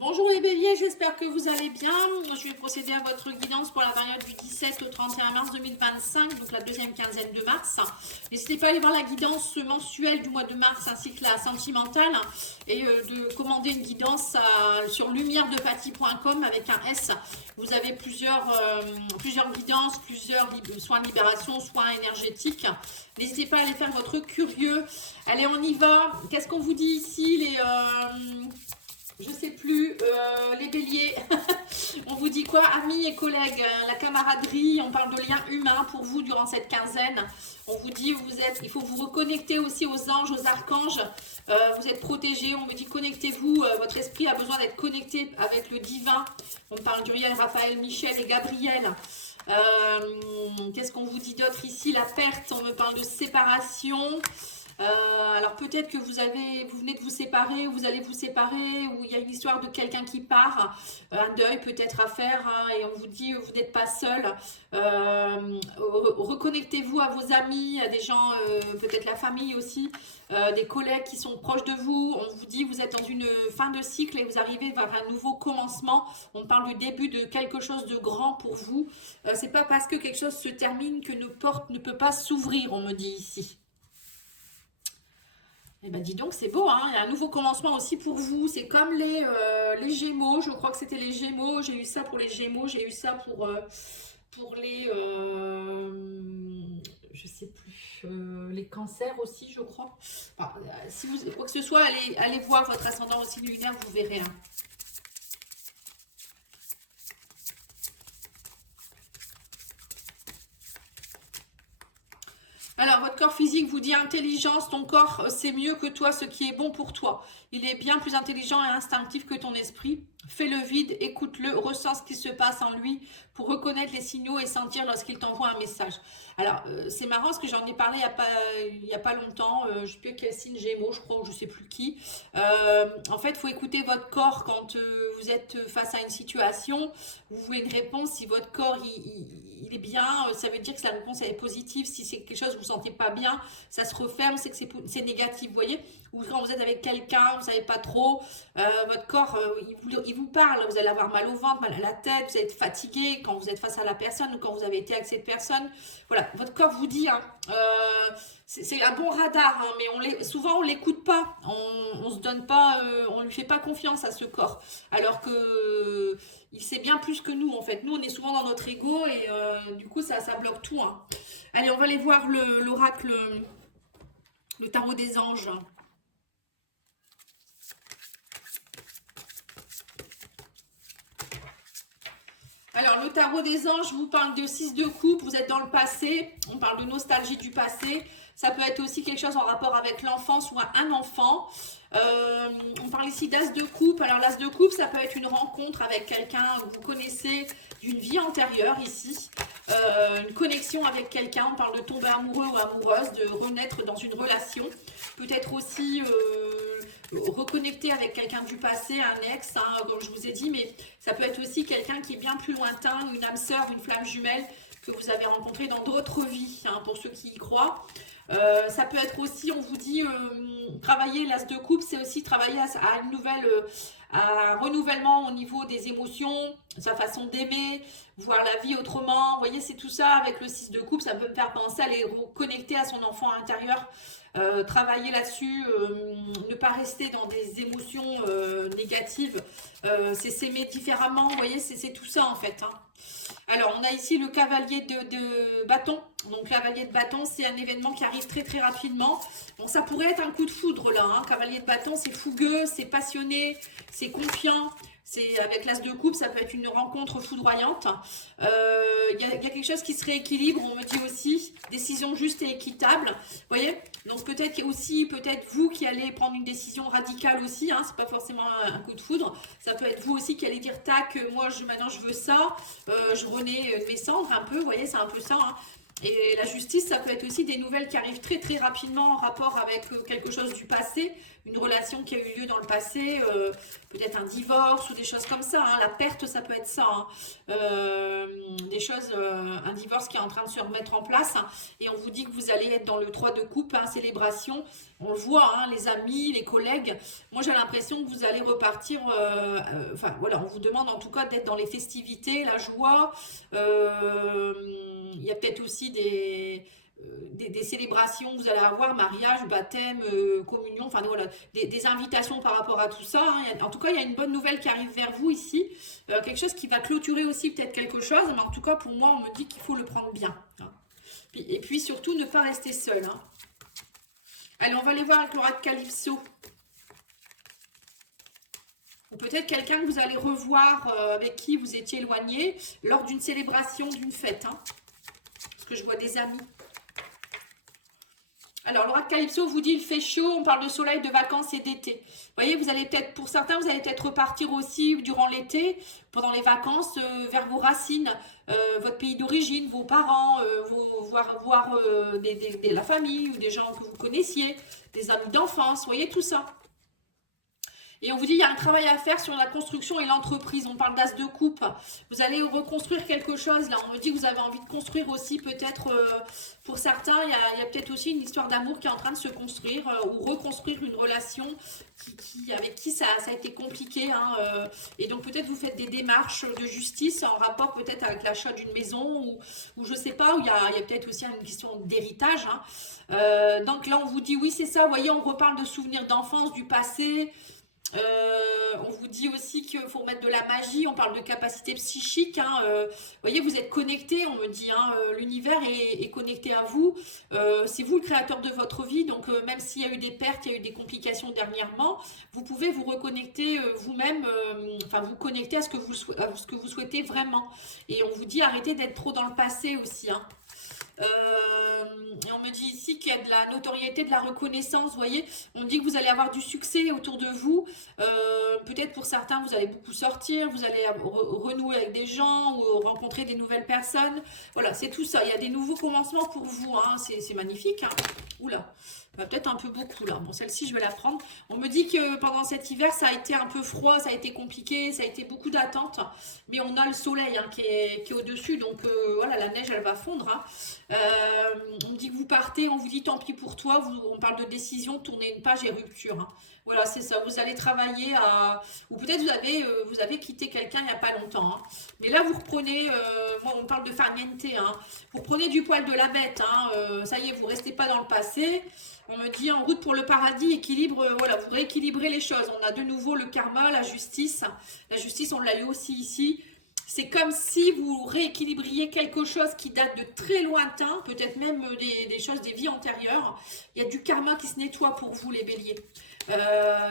Bonjour les béliers, j'espère que vous allez bien. Je vais procéder à votre guidance pour la période du 17 au 31 mars 2025, donc la deuxième quinzaine de mars. N'hésitez pas à aller voir la guidance mensuelle du mois de mars ainsi que la sentimentale et de commander une guidance sur lumieredepathie.com avec un S. Vous avez plusieurs guidances, plusieurs soins de libération, soins énergétiques. N'hésitez pas à aller faire votre curieux. Allez, on y va. Qu'est-ce qu'on vous dit ici je sais plus, les béliers, on vous dit quoi? Amis et collègues, la camaraderie, on parle de liens humains pour vous durant cette quinzaine. On vous dit, il faut vous reconnecter aussi aux anges, aux archanges. Vous êtes protégés, on vous dit connectez-vous, votre esprit a besoin d'être connecté avec le divin. On parle d'Uriel, Raphaël, Michel et Gabriel. Qu'est-ce qu'on vous dit d'autre ici? La perte, on me parle de séparation. Alors peut-être que vous venez de vous séparer, ou vous allez vous séparer, ou il y a une histoire de quelqu'un qui part, un deuil peut-être à faire, hein, et on vous dit vous n'êtes pas seul. Reconnectez-vous à vos amis, à des gens, peut-être la famille aussi, des collègues qui sont proches de vous. On vous dit vous êtes dans une fin de cycle et vous arrivez vers un nouveau commencement. On parle du début de quelque chose de grand pour vous. C'est pas parce que quelque chose se termine que nos portes ne peut pas s'ouvrir, on me dit ici. Eh ben dis donc, c'est beau, hein. Il y a un nouveau commencement aussi pour vous. C'est comme les Gémeaux. Je crois que c'était les Gémeaux. J'ai eu ça pour les Gémeaux. J'ai eu ça pour les... je sais plus. Les cancers aussi, je crois. Enfin, si vous... Quoi que ce soit, allez voir votre ascendant aussi lunaire, vous verrez. Hein. Alors, votre corps physique vous dit intelligence, ton corps sait mieux que toi ce qui est bon pour toi. Il est bien plus intelligent et instinctif que ton esprit. Fais le vide, écoute-le, ressens ce qui se passe en lui pour reconnaître les signaux et sentir lorsqu'il t'envoie un message. Alors, c'est marrant parce que j'en ai parlé il y a pas longtemps, je ne sais plus quel signe Gémeaux, je crois, ou je ne sais plus qui. En fait, il faut écouter votre corps quand vous êtes face à une situation. Vous voulez une réponse, si votre corps il est bien, ça veut dire que la réponse elle est positive. Si c'est quelque chose que vous ne sentez pas bien, ça se referme, c'est que c'est négatif, vous voyez. Ou quand vous êtes avec quelqu'un, vous ne savez pas trop, votre corps, il vous parle, vous allez avoir mal au ventre, mal à la tête, vous allez être fatigué quand vous êtes face à la personne ou quand vous avez été avec cette personne. Voilà, votre corps vous dit, hein, c'est un bon radar, hein, mais souvent on ne l'écoute pas, on se donne pas, on ne lui fait pas confiance à ce corps, alors que il sait bien plus que nous en fait. Nous on est souvent dans notre ego et du coup ça bloque tout. Hein. Allez, on va aller voir l'oracle, le tarot des anges. Alors, le tarot des anges vous parle de 6 de coupe, vous êtes dans le passé, on parle de nostalgie du passé. Ça peut être aussi quelque chose en rapport avec l'enfance ou un enfant. On parle ici d'as de coupe. Alors, l'as de coupe, ça peut être une rencontre avec quelqu'un que vous connaissez d'une vie antérieure ici. Une connexion avec quelqu'un, on parle de tomber amoureux ou amoureuse, de renaître dans une relation. Peut-être aussi... reconnecter avec quelqu'un du passé, un ex, hein, comme je vous ai dit, mais ça peut être aussi quelqu'un qui est bien plus lointain, une âme sœur, une flamme jumelle que vous avez rencontré dans d'autres vies, hein, pour ceux qui y croient. Ça peut être aussi, on vous dit, travailler l'as de coupe, c'est aussi travailler à une nouvelle, à un renouvellement au niveau des émotions, sa façon d'aimer, voir la vie autrement. Vous voyez, c'est tout ça avec le 6 de coupe, ça peut me faire penser à aller reconnecter à son enfant intérieur. Travailler là-dessus, ne pas rester dans des émotions négatives, c'est s'aimer différemment, vous voyez, c'est tout ça en fait. Hein. Alors, on a ici le cavalier de bâton. Donc, cavalier de bâton, c'est un événement qui arrive très très rapidement. Bon, ça pourrait être un coup de foudre là. Hein. Cavalier de bâton, c'est fougueux, c'est passionné, c'est confiant. C'est avec l'as de coupe, ça peut être une rencontre foudroyante. Il y a quelque chose qui se rééquilibre, on me dit aussi, décision juste et équitable. Vous voyez? Donc peut-être aussi, peut-être vous qui allez prendre une décision radicale aussi, hein, c'est pas forcément un coup de foudre. Ça peut être vous aussi qui allez dire, tac, moi maintenant je veux ça, je renais mes cendres un peu, vous voyez, c'est un peu ça. Hein. Et la justice, ça peut être aussi des nouvelles qui arrivent très très rapidement en rapport avec quelque chose du passé. une relation qui a eu lieu dans le passé, peut-être un divorce ou des choses comme ça, hein. La perte, ça peut être ça, hein. Des choses, un divorce qui est en train de se remettre en place, hein. Et on vous dit que vous allez être dans le 3 de coupe, hein, célébration. On le voit, hein, les amis, les collègues. Moi, j'ai l'impression que vous allez repartir, enfin voilà, on vous demande en tout cas d'être dans les festivités, la joie. Il y a peut-être aussi des célébrations que vous allez avoir, mariage, baptême, communion, enfin voilà, des invitations par rapport à tout ça, hein. En tout cas, il y a une bonne nouvelle qui arrive vers vous ici, quelque chose qui va clôturer aussi peut-être quelque chose, mais en tout cas pour moi, on me dit qu'il faut le prendre bien, hein. Et puis surtout, ne pas rester seul, hein. Allez, on va aller voir avec l'oracle Calypso. Ou peut-être quelqu'un que vous allez revoir, avec qui vous étiez éloigné lors d'une célébration, d'une fête, hein. Parce que je vois des amis. Alors, l'oracle Calypso vous dit il fait chaud, on parle de soleil, de vacances et d'été. Vous voyez, vous allez peut-être, pour certains, vous allez peut-être repartir aussi durant l'été, pendant les vacances, vers vos racines, votre pays d'origine, vos parents, voir la famille ou des gens que vous connaissiez, des amis d'enfance, vous voyez tout ça. Et on vous dit, il y a un travail à faire sur la construction et l'entreprise. On parle d'as de coupe. Vous allez reconstruire quelque chose. Là, on me dit que vous avez envie de construire aussi, peut-être, pour certains, il y a peut-être aussi une histoire d'amour qui est en train de se construire, ou reconstruire une relation avec qui ça a été compliqué, hein, et donc, peut-être, vous faites des démarches de justice en rapport peut-être avec l'achat d'une maison, ou je ne sais pas, où il y a peut-être aussi une question d'héritage, hein. Donc là, on vous dit, oui, c'est ça. Vous voyez, on reparle de souvenirs d'enfance, du passé. On vous dit aussi qu'il faut mettre de la magie, on parle de capacité psychique, hein, vous voyez, vous êtes connecté, on me dit, hein, l'univers est connecté à vous, c'est vous le créateur de votre vie, donc même s'il y a eu des pertes, il y a eu des complications dernièrement, vous pouvez vous reconnecter vous-même, enfin vous connecter à ce que vous souhaitez vraiment, et on vous dit arrêtez d'être trop dans le passé aussi, hein. Et on me dit ici qu'il y a de la notoriété, de la reconnaissance, vous voyez, on dit que vous allez avoir du succès autour de vous, peut-être pour certains vous allez beaucoup sortir, vous allez renouer avec des gens ou rencontrer des nouvelles personnes, voilà, c'est tout ça, il y a des nouveaux commencements pour vous, hein. C'est magnifique, hein. Oula, peut-être un peu beaucoup là, bon celle-ci je vais la prendre. On me dit que pendant cet hiver ça a été un peu froid, ça a été compliqué, ça a été beaucoup d'attentes, mais on a le soleil, hein, qui est au-dessus, donc voilà, la neige elle va fondre, hein. On me dit que vous partez, on vous dit tant pis pour toi, on parle de décision, tourner une page et rupture, hein. Voilà, c'est ça, vous allez travailler à... Ou peut-être vous avez quitté quelqu'un il n'y a pas longtemps, hein. Mais là, vous reprenez, moi on parle de farniente, hein. Vous reprenez du poil de la bête, hein. Ça y est, vous ne restez pas dans le passé. On me dit en route pour le paradis, équilibre, voilà, vous rééquilibrez les choses. On a de nouveau le karma, la justice. La justice, on l'a eu aussi ici. C'est comme si vous rééquilibriez quelque chose qui date de très lointain, peut-être même des choses, des vies antérieures. Il y a du karma qui se nettoie pour vous, les béliers.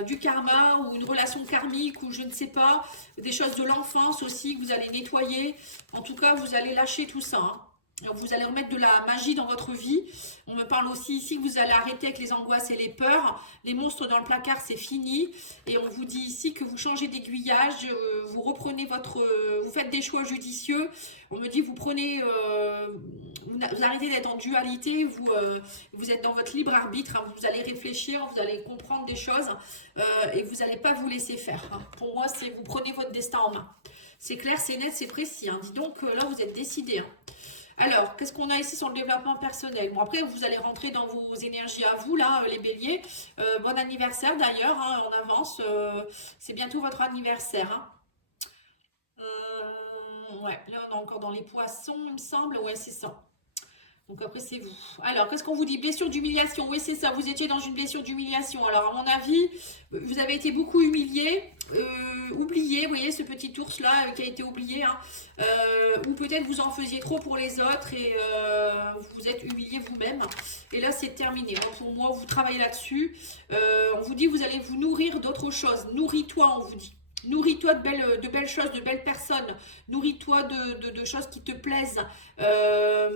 Du karma ou une relation karmique ou je ne sais pas, des choses de l'enfance aussi que vous allez nettoyer. En tout cas, vous allez lâcher tout ça, hein. Vous allez remettre de la magie dans votre vie. On me parle aussi ici que vous allez arrêter avec les angoisses et les peurs. Les monstres dans le placard, c'est fini. Et on vous dit ici que vous changez d'aiguillage, vous reprenez vous faites des choix judicieux. On me dit vous prenez, vous arrêtez d'être en dualité, vous êtes dans votre libre arbitre, hein. Vous allez réfléchir, vous allez comprendre des choses, et vous n'allez pas vous laisser faire, hein. Pour moi, c'est vous prenez votre destin en main. C'est clair, c'est net, c'est précis, hein. Dis donc, là, vous êtes décidé, hein. Alors, qu'est-ce qu'on a ici sur le développement personnel? Bon, après, vous allez rentrer dans vos énergies à vous, là, les béliers. Bon anniversaire, d'ailleurs, hein, en avance. C'est bientôt votre anniversaire, hein. Ouais, là, on est encore dans les poissons, il me semble. Ouais, c'est ça. Donc après, c'est vous. Alors, qu'est-ce qu'on vous dit? Blessure d'humiliation. Oui, c'est ça. Vous étiez dans une blessure d'humiliation. Alors, à mon avis, vous avez été beaucoup humilié, oublié. Vous voyez, ce petit ours-là qui a été oublié, hein. Ou peut-être vous en faisiez trop pour les autres et vous êtes humilié vous-même. Et là, c'est terminé. Pour moi, vous travaillez là-dessus. On vous dit, vous allez vous nourrir d'autres choses. Nourris-toi, on vous dit. Nourris-toi de belles choses, de belles personnes. Nourris-toi de choses qui te plaisent.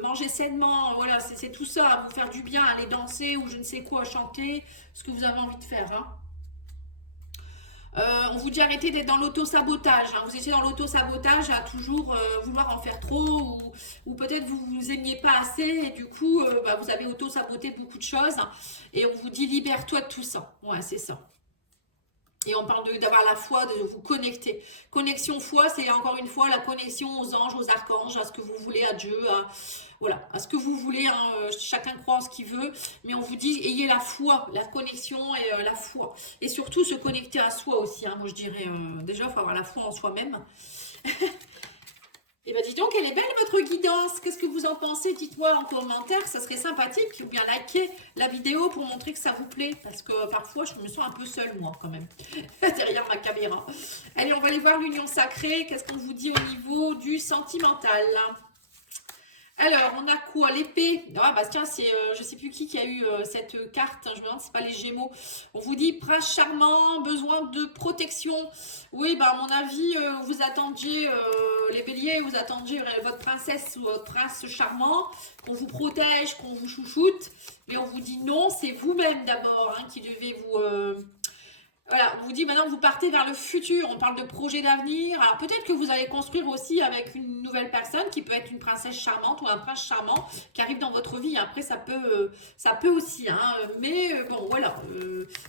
Manger sainement, voilà, c'est tout ça. Vous faire du bien, aller danser ou je ne sais quoi, chanter, ce que vous avez envie de faire, hein. On vous dit arrêtez d'être dans l'auto-sabotage. Hein. Vous étiez dans l'auto-sabotage à toujours vouloir en faire trop ou peut-être vous vous aimiez pas assez et du coup, vous avez auto-saboté beaucoup de choses. Et on vous dit libère-toi de tout ça. Ouais, c'est ça. Et on parle d'avoir la foi, de vous connecter. Connexion foi, c'est encore une fois la connexion aux anges, aux archanges, à ce que vous voulez, à Dieu, voilà, à ce que vous voulez. Hein, chacun croit en ce qu'il veut, mais on vous dit ayez la foi, la connexion et la foi. Et surtout se connecter à soi aussi. Hein, moi je dirais déjà, il faut avoir la foi en soi-même. Et bien dis donc, elle est belle votre guidance. Qu'est-ce que vous en pensez? Dites-moi en commentaire, ça serait sympathique. Ou bien likez la vidéo pour montrer que ça vous plaît. Parce que parfois, je me sens un peu seule, moi, quand même. Derrière ma caméra. Allez, on va aller voir l'union sacrée. Qu'est-ce qu'on vous dit au niveau du sentimental? Alors, on a quoi? L'épée. Ah, bah tiens, c'est, je sais plus qui a eu cette carte. Je me demande si c'est pas les Gémeaux. On vous dit prince charmant, besoin de protection. Oui, bah à mon avis, vous attendiez, les béliers, vous attendiez votre princesse ou votre prince charmant, qu'on vous protège, qu'on vous chouchoute. Mais on vous dit non, c'est vous-même d'abord hein, qui devez vous... Voilà, on vous dit maintenant que vous partez vers le futur, on parle de projet d'avenir. Alors peut-être que vous allez construire aussi avec une nouvelle personne qui peut être une princesse charmante ou un prince charmant qui arrive dans votre vie. Après ça peut aussi, hein. Mais bon voilà,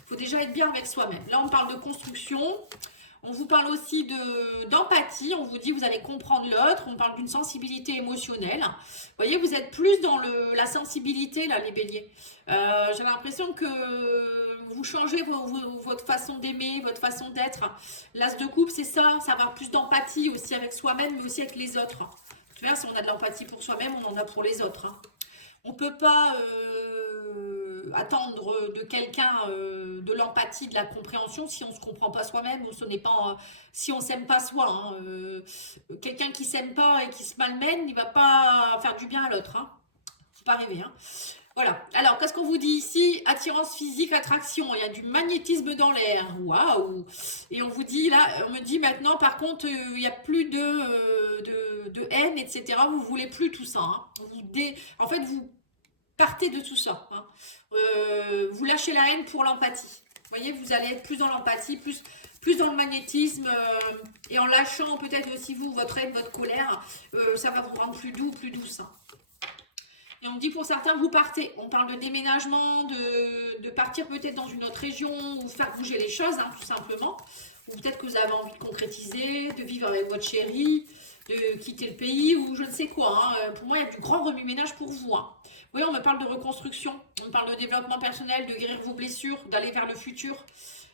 faut déjà être bien avec soi-même. Là on parle de construction. On vous parle aussi d'empathie, on vous dit vous allez comprendre l'autre, on parle d'une sensibilité émotionnelle. Vous voyez, vous êtes plus dans la sensibilité, là, les béliers. J'ai l'impression que vous changez votre façon d'aimer, votre façon d'être. L'as de coupe, c'est ça, ça va avoir plus d'empathie aussi avec soi-même, mais aussi avec les autres. Tu vois, si on a de l'empathie pour soi-même, on en a pour les autres. Hein. On ne peut pas attendre de quelqu'un de l'empathie, de la compréhension si on ne se comprend pas soi-même ou si on ne s'aime pas soi. Hein. Quelqu'un qui ne s'aime pas et qui se malmène, il ne va pas faire du bien à l'autre. Hein. Faut pas rêver. Hein. Voilà. Alors, qu'est-ce qu'on vous dit ici? Attirance physique, attraction. Il y a du magnétisme dans l'air. Waouh! Et on vous dit, là, on me dit maintenant, par contre, il n'y a plus de haine, etc. Vous ne voulez plus tout ça. Hein. En fait, vous partez de tout ça. Hein. Vous lâchez la haine pour l'empathie. Vous voyez, vous allez être plus dans l'empathie, plus dans le magnétisme. Et en lâchant peut-être aussi vous, votre haine, votre colère, ça va vous rendre plus doux, plus douce. Hein. Et on me dit pour certains, vous partez. On parle de déménagement, de partir peut-être dans une autre région, ou faire bouger les choses, hein, tout simplement. Ou peut-être que vous avez envie de concrétiser, de vivre avec votre chéri, de quitter le pays, ou je ne sais quoi. Hein. Pour moi, il y a du grand remue-ménage pour vous. Hein. Vous voyez, on me parle de reconstruction, on me parle de développement personnel, de guérir vos blessures, d'aller vers le futur.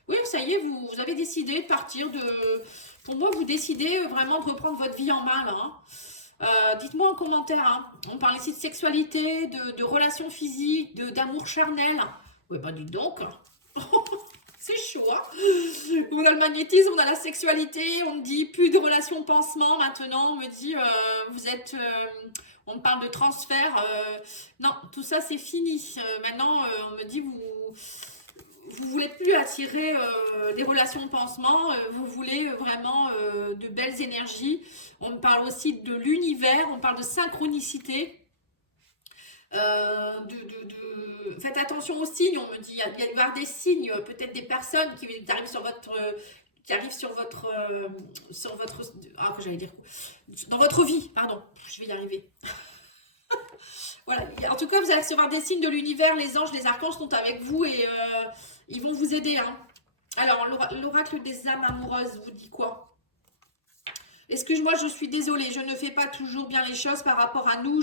Oui, ça y est, vous avez décidé de partir de... Pour moi, vous décidez vraiment de reprendre votre vie en main, là. Hein. Dites-moi en commentaire, hein. On parle ici de sexualité, de relations physiques, d'amour charnel. Ouais, bah dites donc, c'est chaud, hein. On a le magnétisme, on a la sexualité, on me dit plus de relations pansement maintenant, on me dit vous êtes... on me parle de transfert, non, tout ça c'est fini. Maintenant, on me dit vous voulez plus attirer des relations de pansement, vous voulez vraiment de belles énergies. On me parle aussi de l'univers, on parle de synchronicité. Faites attention aux signes, on me dit, il y a y avoir des signes, peut-être des personnes qui arrivent sur votre... ah, que j'allais dire dans votre vie, pardon, je vais y arriver. Voilà, en tout cas, vous allez recevoir des signes de l'univers, les anges, les archanges sont avec vous et ils vont vous aider. Hein. Alors, l'oracle des âmes amoureuses vous dit quoi? Excuse-moi, je suis désolée, je ne fais pas toujours bien les choses par rapport à nous,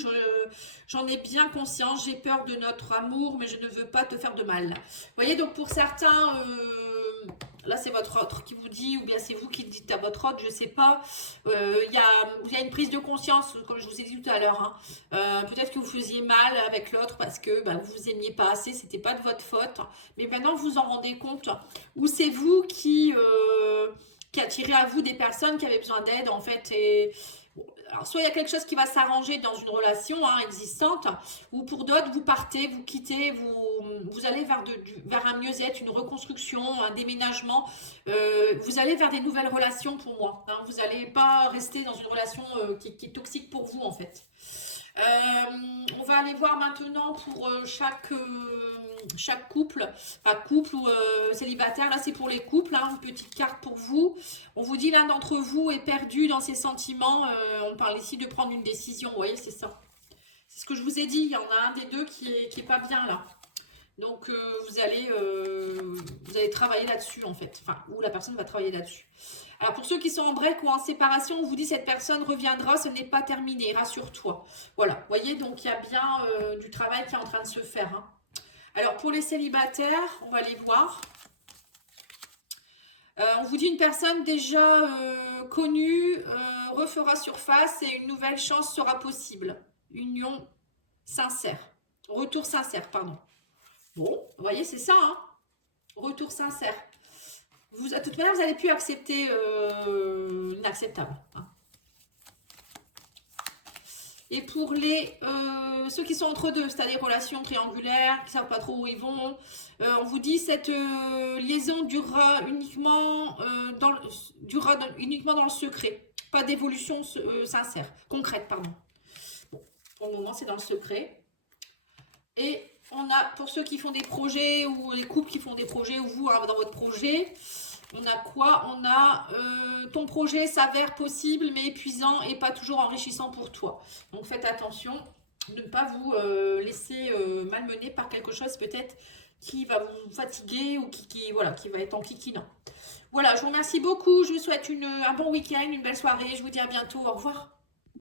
j'en ai bien conscience, j'ai peur de notre amour, mais je ne veux pas te faire de mal. Vous voyez, donc pour certains, là c'est votre autre qui vous dit, ou bien c'est vous qui dites à votre autre, je ne sais pas, il y a une prise de conscience, comme je vous ai dit tout à l'heure, hein. Peut-être que vous faisiez mal avec l'autre parce que vous vous aimiez pas assez, c'était pas de votre faute, mais maintenant vous vous en rendez compte, ou c'est vous qui attirez à vous des personnes qui avaient besoin d'aide en fait. Et alors soit il y a quelque chose qui va s'arranger dans une relation existante, ou pour d'autres vous partez, vous quittez, vous allez vers un mieux-être, une reconstruction, un déménagement, vous allez vers des nouvelles relations pour moi, hein. Vous n'allez pas rester dans une relation qui est toxique pour vous en fait. On va aller voir maintenant pour chaque couple, enfin couple ou célibataire. Là, c'est pour les couples, hein, une petite carte pour vous. On vous dit l'un d'entre vous est perdu dans ses sentiments. On parle ici de prendre une décision. Vous voyez, c'est ça. C'est ce que je vous ai dit. Il y en a un des deux qui est pas bien là. Donc, vous allez travailler là-dessus, en fait. Enfin, ou la personne va travailler là-dessus. Alors, pour ceux qui sont en break ou en séparation, on vous dit cette personne reviendra, ce n'est pas terminé, rassure-toi. Voilà, vous voyez, donc il y a bien du travail qui est en train de se faire. Hein. Alors, pour les célibataires, on va les voir. On vous dit une personne déjà connue refera surface et une nouvelle chance sera possible. Union sincère. Retour sincère, pardon. Bon, vous voyez, c'est ça, hein. Retour sincère. Vous, à toute manière, vous n'allez plus accepter l'inacceptable. Hein. Et pour ceux qui sont entre deux, c'est-à-dire relations triangulaires, qui ne savent pas trop où ils vont, on vous dit cette liaison durera uniquement dans le secret. Pas d'évolution sincère, concrète, pardon. Bon, pour le moment, c'est dans le secret. Et on a, pour ceux qui font des projets, ou les couples qui font des projets, ou vous, hein, dans votre projet, on a quoi? On a ton projet s'avère possible, mais épuisant et pas toujours enrichissant pour toi. Donc faites attention de ne pas vous laisser malmener par quelque chose peut-être qui va vous fatiguer ou qui va être enquiquinant. Voilà, je vous remercie beaucoup. Je vous souhaite un bon week-end, une belle soirée. Je vous dis à bientôt. Au revoir.